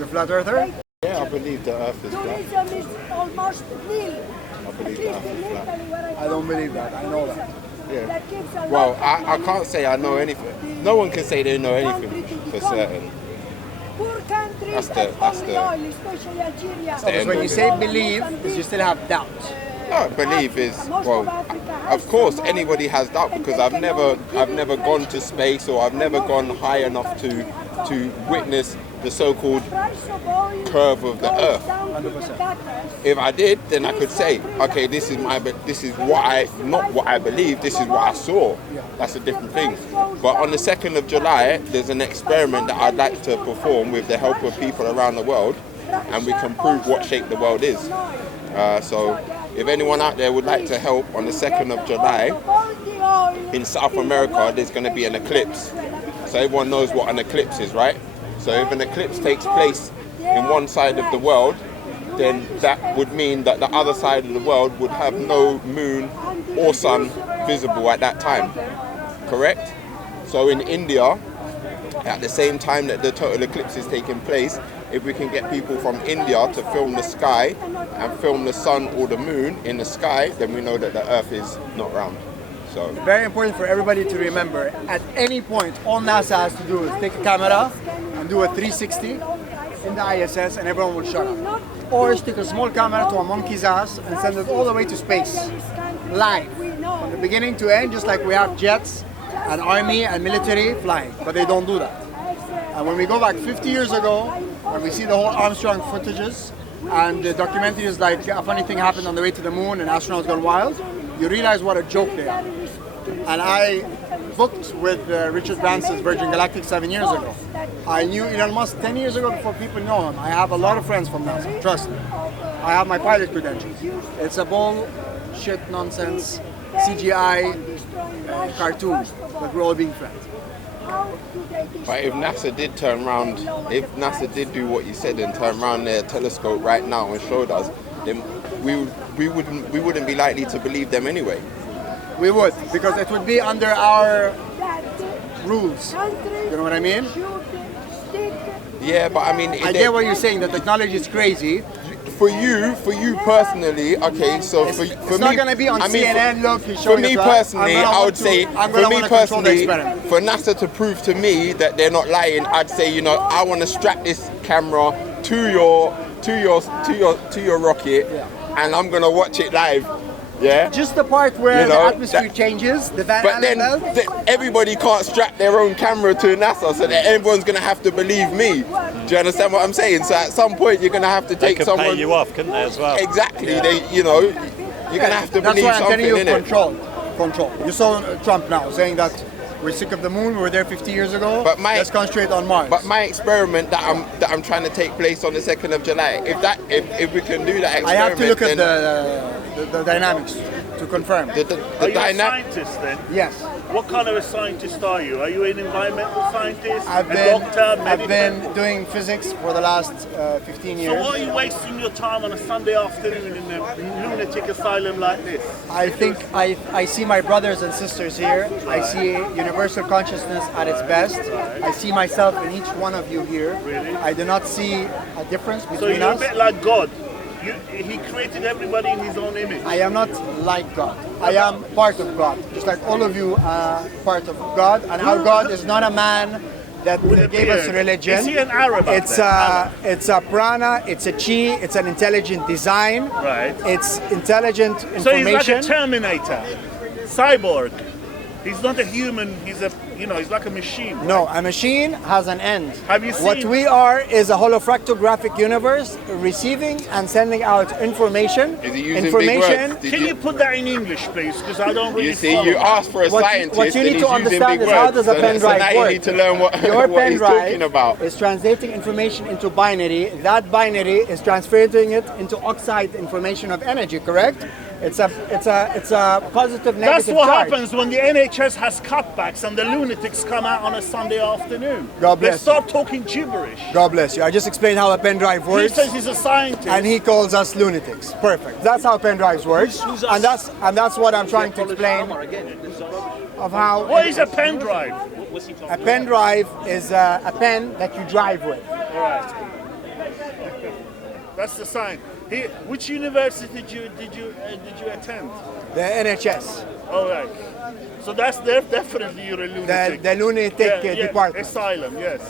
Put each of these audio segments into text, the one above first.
You're a flat earther? Yeah, I believe the Earth is flat. Tourism is almost nil. I believe the Earth is flat. I don't believe that. I know that. Yeah. Well, I can't say I know anything. No one can say they know anything for certain. Poor countries That's the oil, especially Algeria. Because when you say believe, you still have doubt. No, believe is, well, of course anybody has doubt because I've never gone to space or I've never gone high enough to witness the so-called curve of the Earth. 100%. If I did, then I could say, okay, this is what I, not what I believe, this is what I saw. That's a different thing. But on the 2nd of July, there's an experiment that I'd like to perform with the help of people around the world, and we can prove what shape the world is. So if anyone out there would like to help, on the 2nd of July, in South America, there's going to be an eclipse. So everyone knows what an eclipse is, right? So if an eclipse takes place in one side of the world, then that would mean that the other side of the world would have no moon or sun visible at that time, correct? So in India, at the same time that the total eclipse is taking place, if we can get people from India to film the sky and film the sun or the moon in the sky, then we know that the Earth is not round. So very important for everybody to remember, at any point, all NASA has to do is take a camera and do a 360 in the ISS and everyone will shut up. Or stick a small camera to a monkey's ass and send it all the way to space, live, from the beginning to end, just like we have jets and army and military flying, but they don't do that. And when we go back 50 years ago, when we see the whole Armstrong footages and the documentaries like A Funny Thing Happened on the Way to the Moon and Astronauts Gone Wild, you realize what a joke they are. And I booked with Richard Branson's Virgin Galactic 7 years ago. I knew Elon Musk 10 years ago before people know him. I have a lot of friends from NASA, trust me. I have my pilot credentials. It's a bullshit nonsense CGI cartoon, but we're all being friends. But if NASA did turn around, if NASA did do what you said and turn around their telescope right now and showed us, then we wouldn't be likely to believe them anyway. We would, because it would be under our rules. You know what I mean? Yeah, but I mean, I get what you're saying. The technology is crazy. For you personally, okay. So for it's me, not going to be on CNN. Look, he's for showing me us personally, I would say, for me personally, experiment. for NASA to prove to me that they're not lying, I'd say, you know, I want to strap this camera to your rocket, and I'm gonna watch it live. Yeah. Just the part where the atmosphere changes, the Van Allen belt. Everybody can't strap their own camera to NASA, so that everyone's gonna have to believe me. Do you understand what I'm saying? So at some point, you're gonna have to take someone. They could pay you off, couldn't they, as well? Exactly. Yeah. You're gonna have to believe something. That's why I'm telling you, control. You saw Trump now saying that we're sick of the moon. We were there 50 years ago. But let's concentrate on Mars. But my experiment that I'm trying to take place on the 2nd of July, if we can do that experiment, I have to look at the dynamics to confirm. Are you a scientist then? Yes. What kind of a scientist are you? Are you an environmental scientist? Doctor? I've been doing physics for the last 15 years. So why are you wasting your time on a Sunday afternoon in a lunatic asylum like this? I think I see my brothers and sisters here. I see universal consciousness at its best. I see myself in each one of you here. Really? I do not see a difference between us. So you're a bit like God. He created everybody in his own image. I am not like God. I am part of God. Just like all of you are part of God. And our God is not a man that gave us religion. Is he an Arab? It's a prana, it's a chi, it's an intelligent design. Right. It's intelligent information. So he's like a Terminator, cyborg. He's not a human, he's like a machine. Right? No, a machine has an end. Have you seen? What we are is a holofractographic universe receiving and sending out information. Is he using big words? Can you put that in English, please? Because I don't really You see, you asked for a scientist what you need to understand is how does a pen drive work. So now you need to learn what he's talking about. Is translating information into binary. That binary is transferring it into oxide information of energy, correct? It's a positive, negative That's what charge. happens when the NHS has cutbacks and the lunatics come out on a Sunday afternoon. God bless They start talking gibberish. God bless you. I just explained how a pen drive works. He says he's a scientist. And he calls us lunatics. Perfect. That's how pen drives work. And that's what I'm trying to explain of how... What is a pen drive? A pen drive is a pen that you drive with. All right. That's the sign. Which university did you attend? The NHS, All right. So that's definitely you're a lunatic. the lunatic department. Asylum. Yes.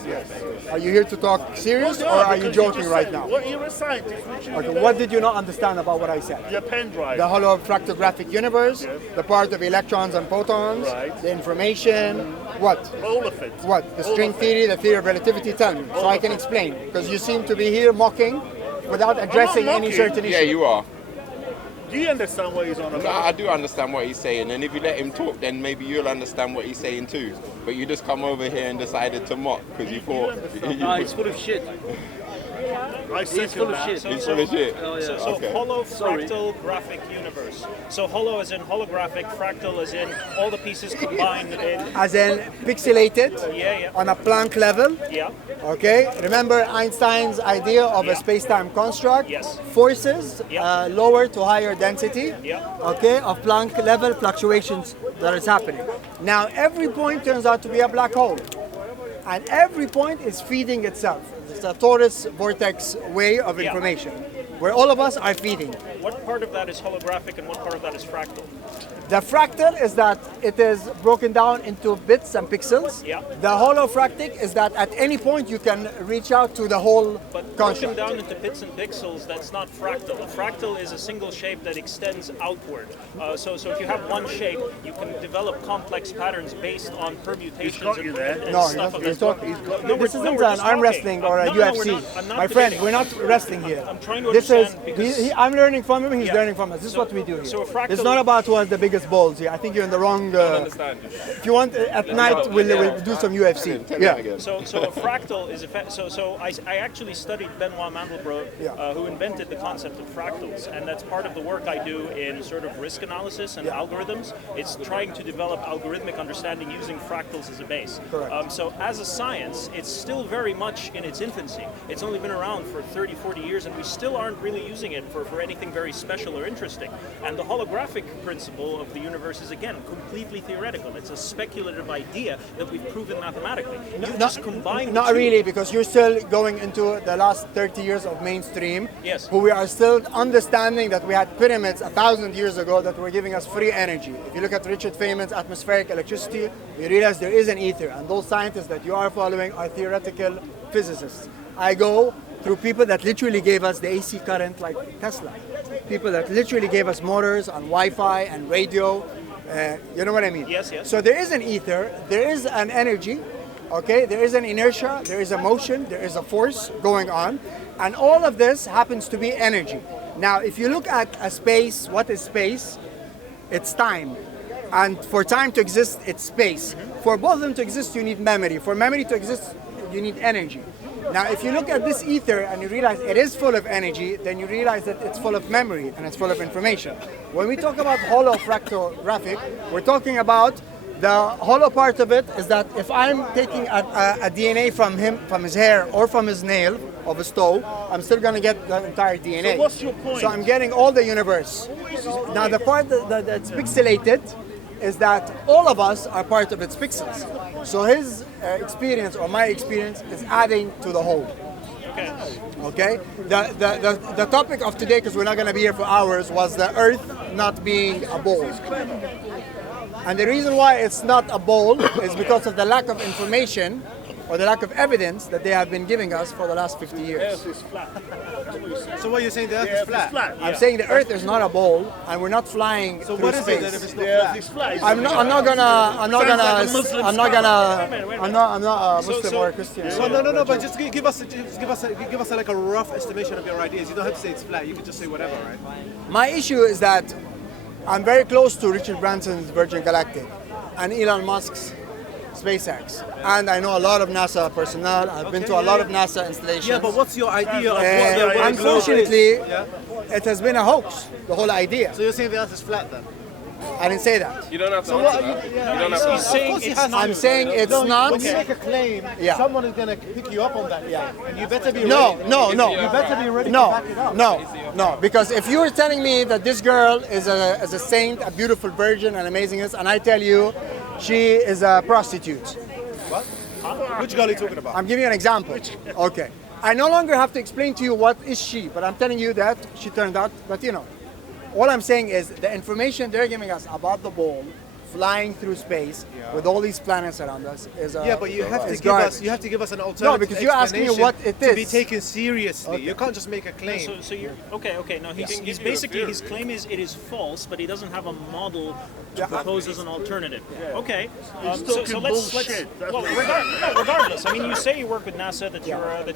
Are you here to talk serious, or are you joking right now? Well, you're a scientist. Okay, what did you not understand about what I said? Your pen drive. The holofractographic universe, Yes. the part of electrons and protons, Right. the information, what? All of it. What? The All string of it. theory, the theory of relativity, tell me, so I can explain. Because you seem to be here mocking without addressing any mocking. certain issue. Yeah, you are. Do you understand what he's on No, about? I do understand what he's saying, and if you let him talk, then maybe you'll understand what he's saying too. But you just come over here and decided to mock because you thought He's full of shit. I He's second full of that. shit. he's full of shit. So Okay. holofractal graphic universe. So holo as in holographic, fractal as in all the pieces combined in. As in pixelated Yeah. on a Planck level. Yeah. Okay, remember Einstein's idea of Yeah. a space-time construct? Yes. Forces Yeah. lower to higher density, Yeah. okay, of Planck level fluctuations that is happening. Now every point turns out to be a black hole, and every point is feeding itself. It's a torus vortex way of Yeah. information, where all of us are feeding. What part of that is holographic and what part of that is fractal? The fractal is that it is broken down into bits and pixels. Yeah. The holofractic is that at any point you can reach out to the whole But broken construct. down into bits and pixels, that's not fractal. A fractal is a single shape that extends outward. So if you have one shape, you can develop complex patterns based on permutations got you there. and No, stuff of he's that. talking. This isn't we're an just arm talking. wrestling or a No, we're UFC. not. I'm not My friend, debating. we're not wrestling here. I'm trying to This is, understand because- I'm learning from him, he's Yeah. learning from us. This is what we do here. so a fractal- It's not about who has the biggest balls here. I think you're in the wrong. If you want, at night we'll do some UFC. Yeah. So a fractal is I actually studied Benoit Mandelbrot, Yeah. who invented the concept of fractals, and that's part of the work I do in sort of risk analysis and algorithms. It's trying to develop algorithmic understanding using fractals as a base. Correct. So as a science, it's still very much in its infancy. It's only been around for 30, 40 years, and we still aren't really using it for anything very special or interesting. And the holographic principle of the universe is, again, completely theoretical. It's a speculative idea that we've proven mathematically. You just combine the Not two. really, because you're still going into the last 30 years of mainstream. Yes. Who we are still understanding that we had pyramids 1,000 years ago that were giving us free energy. If you look at Richard Feynman's atmospheric electricity, you realize there is an ether, and those scientists that you are following are theoretical physicists. I go through people that literally gave us the AC current like Tesla. People that literally gave us motors and Wi-Fi and radio. You know what I mean? Yes. So there is an ether, there is an energy, okay? There is an inertia, there is a motion, there is a force going on, and all of this happens to be energy. Now, if you look at a space, what is space? It's time. And for time to exist, it's space. For both of them to exist, you need memory. For memory to exist, you need energy. Now, if you look at this ether and you realize it is full of energy, then you realize that it's full of memory and it's full of information. When we talk about holofractographic, we're talking about the hollow part of it is that if I'm taking a DNA from him, from his hair or from his nail of his toe, I'm still going to get the entire DNA. So what's your point? So I'm getting all the universe. Now, the part that's pixelated is that all of us are part of its pixels. So his experience or my experience is adding to the whole. Okay? The topic of today, because we're not going to be here for hours, was the Earth not being a ball. And the reason why it's not a ball is because of the lack of information or the lack of evidence that they have been giving us for the last 50 years. Earth is flat. So what you're saying, the Earth is flat? I'm saying the Earth is not a ball, and we're not flying So through what is space. it then if it's not The Earth flat? is flat. I'm not a Muslim or a Christian. So no, but just give us like a rough estimation of your ideas. You don't have to say it's flat. You can just say whatever, right? My issue is that I'm very close to Richard Branson's Virgin Galactic and Elon Musk's SpaceX. And I know a lot of NASA personnel. I've been to a lot of NASA installations. Yeah, but what's your idea of what the globe unfortunately, is? Yeah? it has been a hoax, the whole idea. So you're saying the Earth is flat then? I didn't say that. You don't have to answer that. You don't have to He's saying it's not. I'm saying it's not. When you make a claim, Yeah. someone is going to pick you up on that. Yeah. And you better be No, ready. no, no. You better be ready to No, back it up. no. Because if you were telling me that this girl is a saint, a beautiful virgin, and amazingness, and I tell you she is a prostitute, Which girl are you talking about? I'm giving you an example. Okay. I no longer have to explain to you what is she, but I'm telling you that she turned out. But you know, all I'm saying is the information they're giving us about the ball flying through space with all these planets around us is but you have to is give us garbage. you have to give us an alternative. No, because you're asking me what it to be is. taken seriously. Okay. You can't just make a claim. So you're okay. No, he's basically his claim is it is false, but he doesn't have a model to propose as an alternative. Okay, so let's bullshit. That's well, what regardless. I mean, you say you work with NASA, that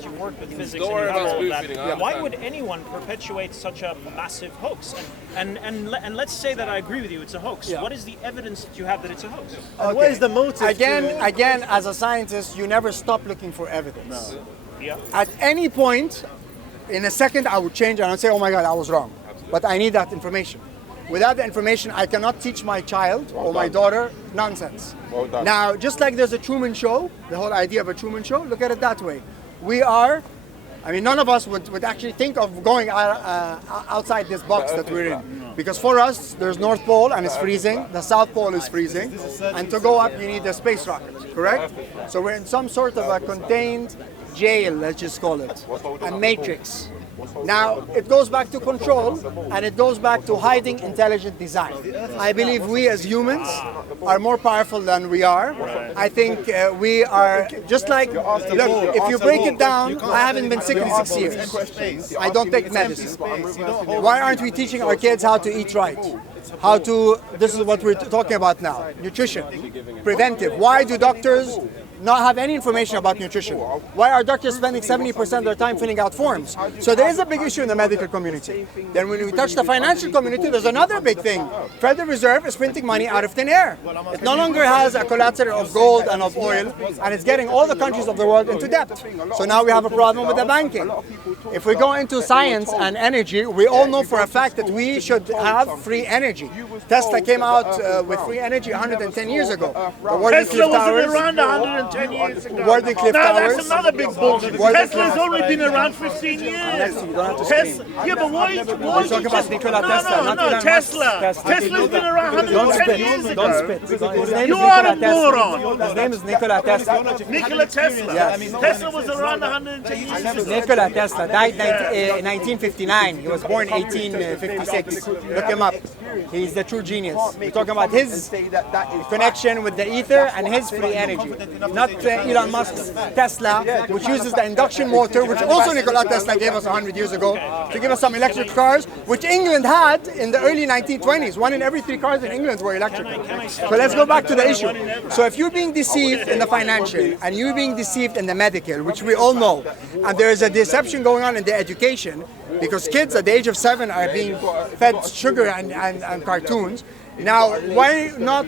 you work with physics, and you have all of that. Why would anyone perpetuate such a massive hoax? And let's say that I agree with you, it's a hoax. Yeah. What is the evidence that you have that it's a hoax? And what is the motive? Again, as a scientist, you never stop looking for evidence. Yeah. At any point, in a second, I would change and I'd say, "Oh my God, I was wrong." But I need that information. Without the information, I cannot teach my child or my daughter nonsense. Well done. Now, just like there's a Truman Show, the whole idea of a Truman Show, look at it that way. We are, I mean, none of us would actually think of going outside this box that we're in. Because for us, there's North Pole and it's freezing, the South Pole is freezing, and to go up, you need a space rocket, correct? So we're in some sort of a contained jail, let's just call it, a matrix. Now, it goes back to control, and it goes back to hiding intelligent design. I believe we as humans are more powerful than we are. I think we are, just like, look, if you break it down, I haven't been sick in 6 years. I don't take medicine. Why aren't we teaching our kids how to eat right? How to, this is what we're talking about now, nutrition, preventive. Why do doctors not have any information about nutrition? Why are doctors spending 70% of their time filling out forms? So there is a big issue in the medical community. Then when we touch the financial community, there's another big thing. Federal Reserve is printing money out of thin air. It no longer has a collateral of gold and of oil, and it's getting all the countries of the world into debt. So now we have a problem with the banking. If we go into science and energy, we all know for a fact that we should have free energy. Tesla came out with free energy 110 years ago. Tesla wasn't around 110 years ago. Warden Cliff Now Towers. that's another big bullshit. Warden Tesla's Cliff- already been around 15 years. You don't have to Tesla, yeah, but why We're you talking about just... Nikola no, Tesla, no, not no, Elon Tesla. Musk. Tesla's been around 110 years ago. Don't spit. His name You is are a Nikola Tesla. moron. His name is Nikola Tesla. Nikola Tesla. Yes. Tesla was around 110 years ago. Nikola Tesla died in 1959. He was born 1856. Look him up. He's the true genius. We're talking about his connection with the ether and his free energy. Not Elon Musk's Tesla, which uses the induction motor, which also Nikola Tesla gave us 100 years ago, to give us some electric cars, which England had in the early 1920s. 1 in every 3 cars in England were electric. So let's go back to the issue. So if you're being deceived in the financial and you're being deceived in the medical, which we all know, and there is a deception going on in the education, because kids at the age of 7 are being fed sugar and cartoons. Now, why not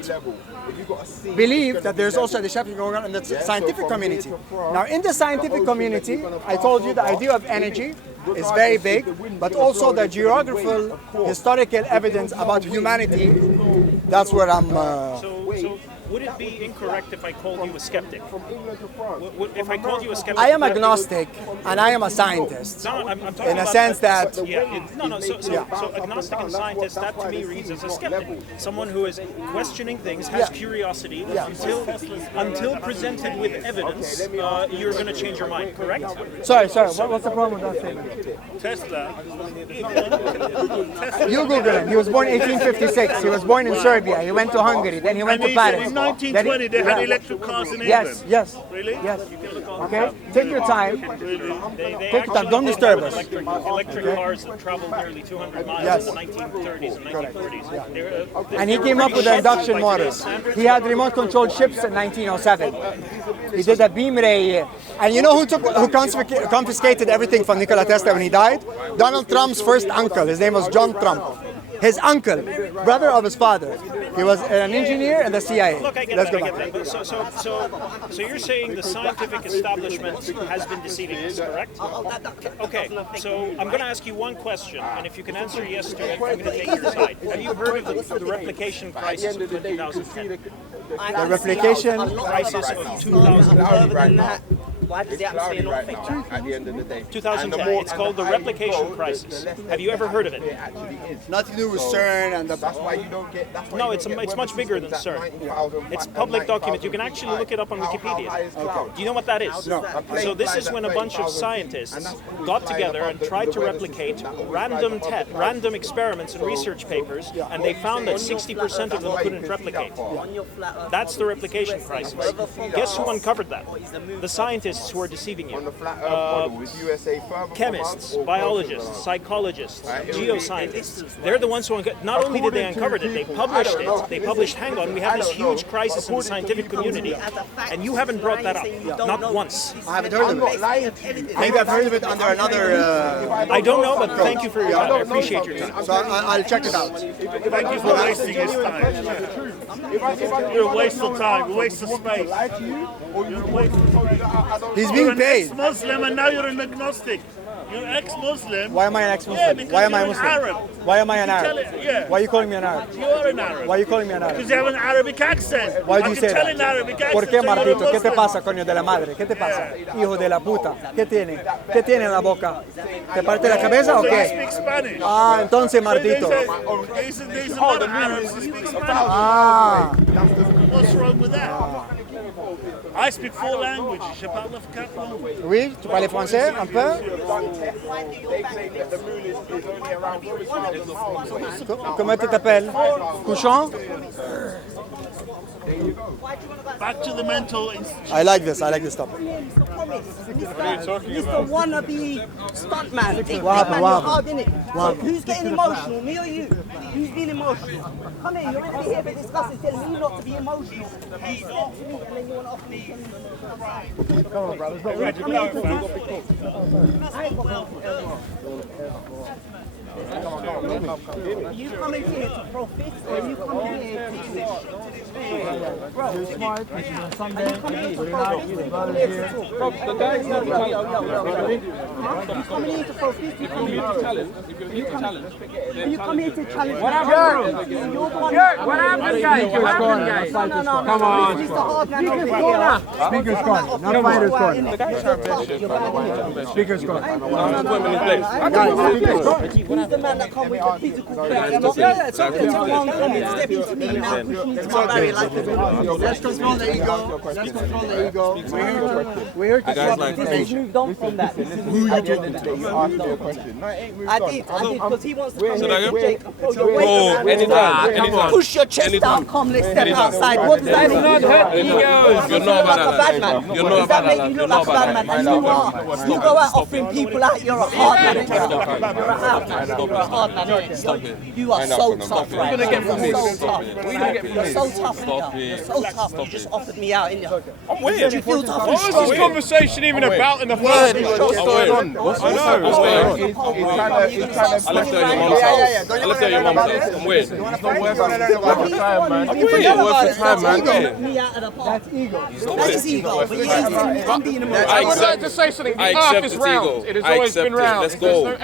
believe that there's also a deception going on in the scientific community? Now, in the scientific community, I told you the idea of energy is very big, but also the geographical, historical evidence about humanity, that's where I'm... So would it be incorrect if I called you a skeptic? If I called you a skeptic... I am agnostic, and I am a scientist. No, I'm talking In a about sense that... So agnostic and scientist, that to me reads as a skeptic. Someone who is questioning things, has curiosity, until presented with evidence, you're going to change your mind, correct? Sorry, what's the problem with that statement? Tesla. You Google him. He was born 1856. He was born in Serbia. He went to Hungary. Then he went to Paris. In 1920, they had electric cars in England. Yes. Really? Yes. Okay. Take your time. They Take your time. Don't disturb us. Electric cars that traveled nearly 200 miles Yes. in the 1930s and 1940s. And he came up with the induction motors. He had remote controlled ships in 1907. He did a beam ray. And you know who confiscated everything from Nikola Tesla when he died? Donald Trump's first uncle. His name was John Trump. His uncle, brother of his father. He was an engineer in the CIA. Look, I get Let's that. go I back. get that. So you're saying the scientific establishment has been deceiving us, correct? Okay. So I'm going to ask you one question, and if you can answer yes to it, I'm going to take your side. Have you heard of the replication crisis of 2010? The replication. Crisis of 2010. Why does It's the atmosphere cloudy not right think? now at the end of the day. 2010. It's And called the higher you replication go, crisis. the less Have you ever heard of it? actually is. Nothing to do with So CERN and the. That's why you don't get. That's why No, you it's don't get it's much weather bigger than systems at CERN. 90,000 It's at public 90,000 document. You can feet actually high. look it up on How Wikipedia. high is cloud? Do you know what that is? No. A plane So this flies is at when a bunch of 30,000 feet, scientists and that's always got flying together above and the tried to weather replicate system. That always flies above the clouds. random experiments and research papers, and they found that 60% of them couldn't replicate. On your flat Earth That's the model, replication it's crisis. further from Guess who us. uncovered that? Or is the moon The scientists who are deceiving On you. the flat Earth model, is USA further from us Chemists, or closer biologists, than us? psychologists, Right, geoscientists. They're the ones who not only did they uncover it, they published it. They published, hang on, we have this huge crisis in the scientific community, and you haven't brought that up, not once. I haven't heard of it. Maybe I've heard of it under another. I don't know, but thank you for your time. I appreciate your time. So I'll check it out. Thank you for wasting his time. You're a waste of time, a waste of space. You're a waste of time. He's You're being an paid. ex-Muslim and now you're an agnostic. You're ex-Muslim. Why am I an Yeah, ex-Muslim? because Why am I you're an Muslim? Arab. Why am I an You tell Arab? it, yeah. Why are you calling me an Arab? You are an Arab. Why are you calling me an Arab? Because you have an Arabic accent. Why do I you can say tell that? in Arabic accent. ¿Por qué, so you're a Martito? ¿Qué te Muslim. pasa, coño de la madre? ¿Qué te pasa? Hijo de la puta. ¿Qué tiene? ¿Qué tiene en la boca? ¿Te parte la cabeza o So you qué? speak Spanish. Ah, entonces, Martito. There's a lot of Arabs who speak Spanish. Ah, What's wrong with that? I speak 4 languages. Je parle 4 langues. oui, tu parles français un peu? Comment tu t'appelles? Couchon? Back to the mental institution. I like this topic. Mr. Wannabe stuntman. What happened? What Hard, happened? innit? Who's getting emotional? Me or you? Who's being emotional? Come here, you're already here for discussing, telling me not to be emotional. You said to me, and then you want to offer me 10 minutes. Come on, brother. I ain't got no. You coming here to profit, or you coming here to bro? You're smart. This is on Sunday. You coming here to Very profit? nice. The brother's here. You coming here to profit? You come here to challenge. You come here to challenge. What happened? What happened, guys? What happened, guys? No. Come on. Mr. Hardman over here. Speaker's corner, not fighter's corner. Speaker's corner. He's the man that come with the physical play. Yeah, it's okay. Someone come and step into me now, push me into my barrier like this. Let's control the ego. Let's control the ego. We're here to solve the This has information. moved on from that. This is You asked me a question. No, it ain't moved I on. did, because he wants to come here and Jake. anytime. Push your chest down, come, let's step outside. What does that mean? You know about that. You know about that. You look like a bad man, and you are. You go out offering people out, you're a hard man. You're a hard man. You are so tough, right? You're so tough. You're so tough, you're so tough. You just offered me out, innit? I'm weird. You feel tough and strong. This conversation even about in the first place? What's going on? What's going on? I left there your mum's house. I left there your mum's house. I'm weird. It's not worth your time, man. I'm weird. Worth your time, man. Me out of the park. That's ego. That is ego, but you're being emotional. I would like to say something. The earth is round. It has always been round. Let's go.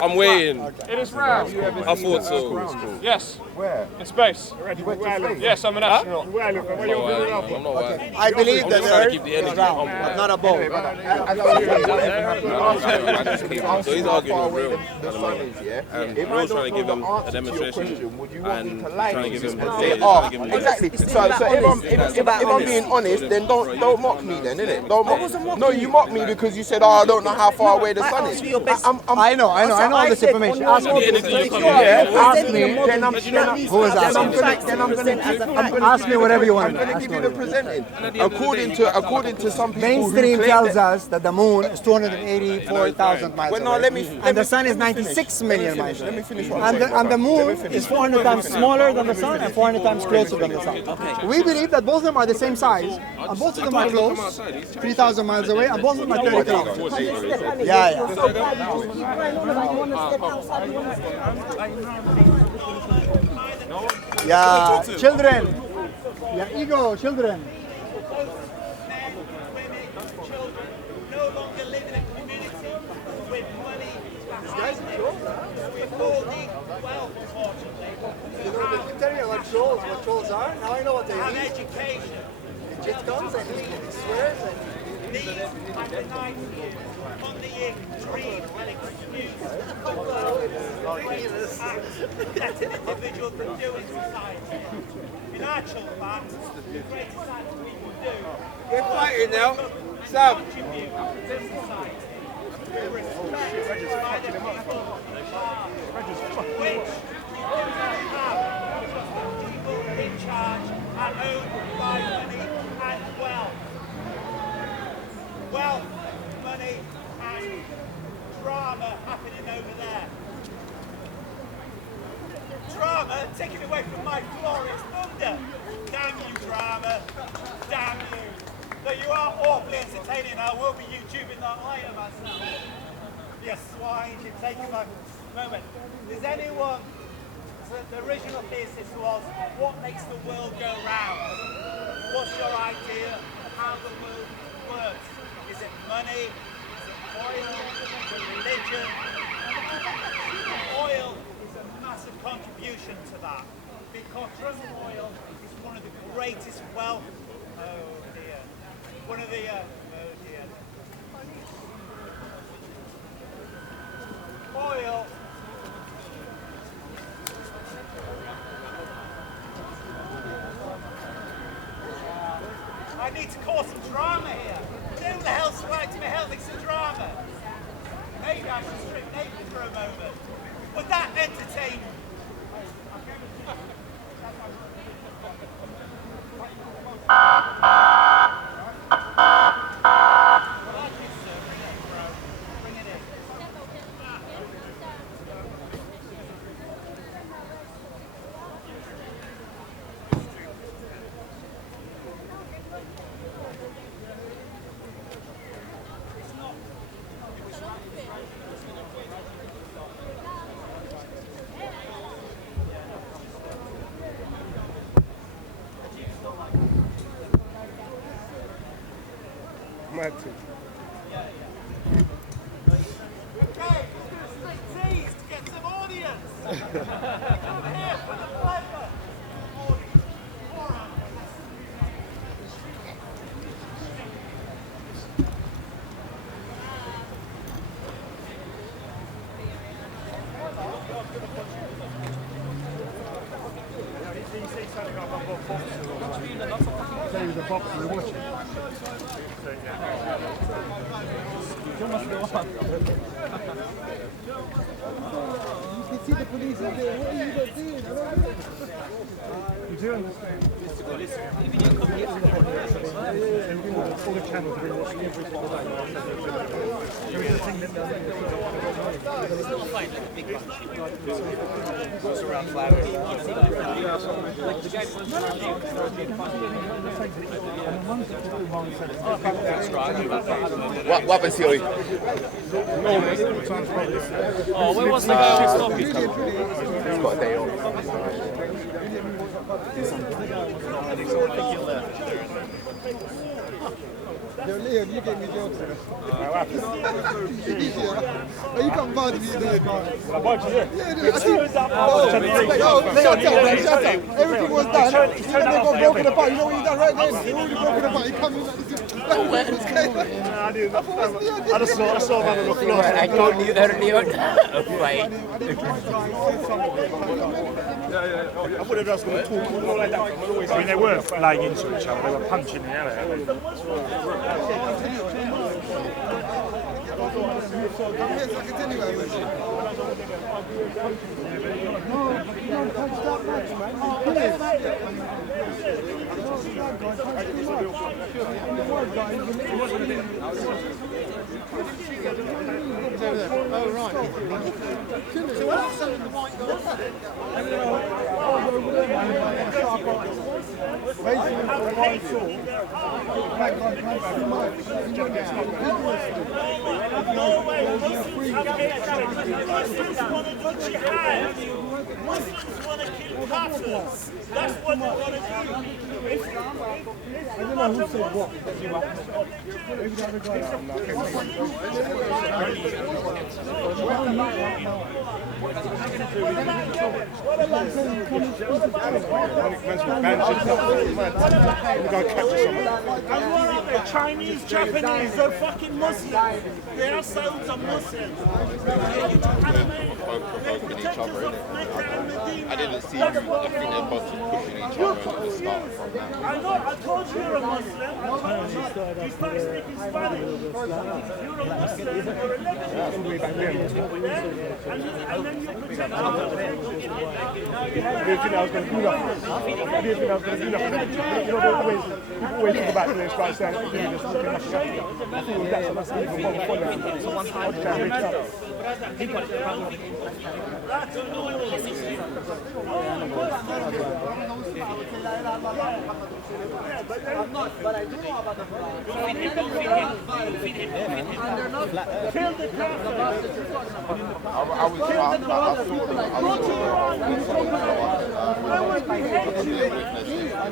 I'm waiting. It is round. I thought so. Yes. Where? In space. Yes, I'm an astronaut. I'm not right. I believe I'm that just the trying to earth keep the is energy round, humble. but not a ball. So he's arguing with Real. The sun is, yeah? And If I Real's don't trying to know give the him a answer to your demonstration. question, would you want me And to lie trying to to give you? him Say, trying to oh, give him exactly. It's So about if I'm being honest, then don't mock me then, innit? Don't mock. No, you mock me because you said, oh, I don't know how far away the sun is. I know all this information. Ask me. Ask me. Then I'm Who is asking? Ask me whatever you want. going to give you the presenting. According to some people Mainstream who claim tells us that the moon is 284,000 miles Well, no, away. let me And the sun is 96 million miles away. Let me finish what I'm And saying. the moon is 400 times smaller than the sun and 400 times closer than the sun. We believe that both of them are the same size, and both of them are close, 3,000 miles away, and both of them are 30 kilometers. Yeah. Yeah, children. Yeah, ego, children. You tell me about trolls, what trolls are. Now I know what they mean. Education. Legit guns and swears and These and the 90 on the dream and excuse the greatest acts that an individual can do in society. In actual fact, the greatest act we can do We're fighting now. Sam. contribute to society. By the people which have people in charge are owned by money and wealth. Wealth, money, and drama happening over there. Drama taken away from my glorious thunder. Damn you, drama. Damn you. Though you are awfully entertaining, I will be YouTubing that later myself. You swine, you've taken my moment. Does anyone, so the original thesis was, what makes the world go round? What's your idea of how the world works? Is it money? Is it oil? Is it religion? Oil is a massive contribution to that, because oil is one of the greatest wealth. Oh dear. One of the, oh dear. Oil. I need to cause some drama here. Who the hell's right to me hell makes some drama? Maybe I should strip naked for a moment. Would that entertain you? Mad too. Okay, tease to get some audience. Come here for the pleasure. You can see the police are there. What are you guys doing? You do understand. All the channels are watching every single day. There is a thing that Goes around flowers. What happens here? Oh, where was the guy who stopped you? He's got a day off. Yo, Liam, you gave me jokes. You can't bother me there. Shut up. Everything was done. Even they got broken apart. You know what he done right then? He already broken apart. He come in like this. I saw him on the floor. I told you earlier. Right. I thought they were just going to talk all like that. I mean, they weren't laying into each other, they were punching the hell out of each other. Muslims want to kill Kafirs. That's what they want to do. I don't know who said what. Maybe the other guy. Chinese, Japanese, they're fucking Muslims. They are sons of Muslims. Provoking each other, innit? I didn't see. I think they're both pushing each other, and it just started from that. I know. I told you you're a Muslim. You start speaking Spanish. You're a Muslim. You're a Lebanese. And then you pretend I didn't think I was going to do nothing. I didn't think I was going to do nothing. You know, people always think about this, right? Saying, just looking nothing happening. I think that's even more fun than But I do know about the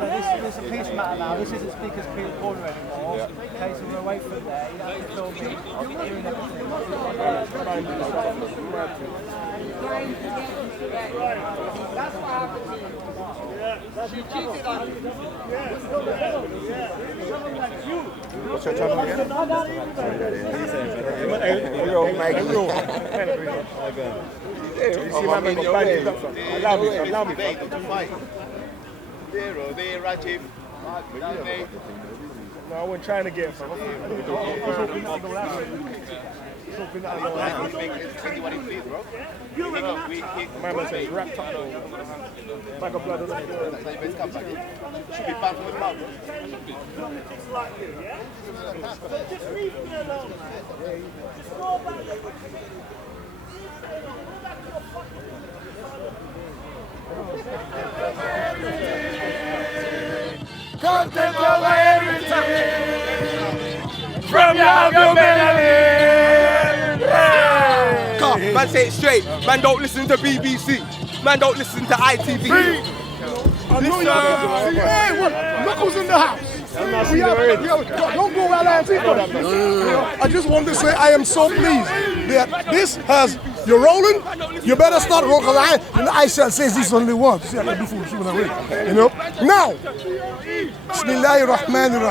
This is a peace matter now. This isn't Speaker's Corner anymore. In case we're away from there, you have to film me hearing everything. That's what happened to you. She cheated on you. What's your channel again? You see my man got banned. Allow me. No, I wasn't trying to get him. My man says wrapped up. Bag of blood. Should be banned from the club. Just leave me alone, man. Just go about it. Content over everything. From your Come, man, say it straight. Man, don't listen to BBC. Man, don't listen to ITV. I know you hey, what? Knuckles in the house. Don't go around I just want to say I am so pleased that this has. You're rolling, you better start rolling. And Aisha says this only once. See, I can do foolish when I read. You know? Now, Bismillahir Rahmanir Rahim.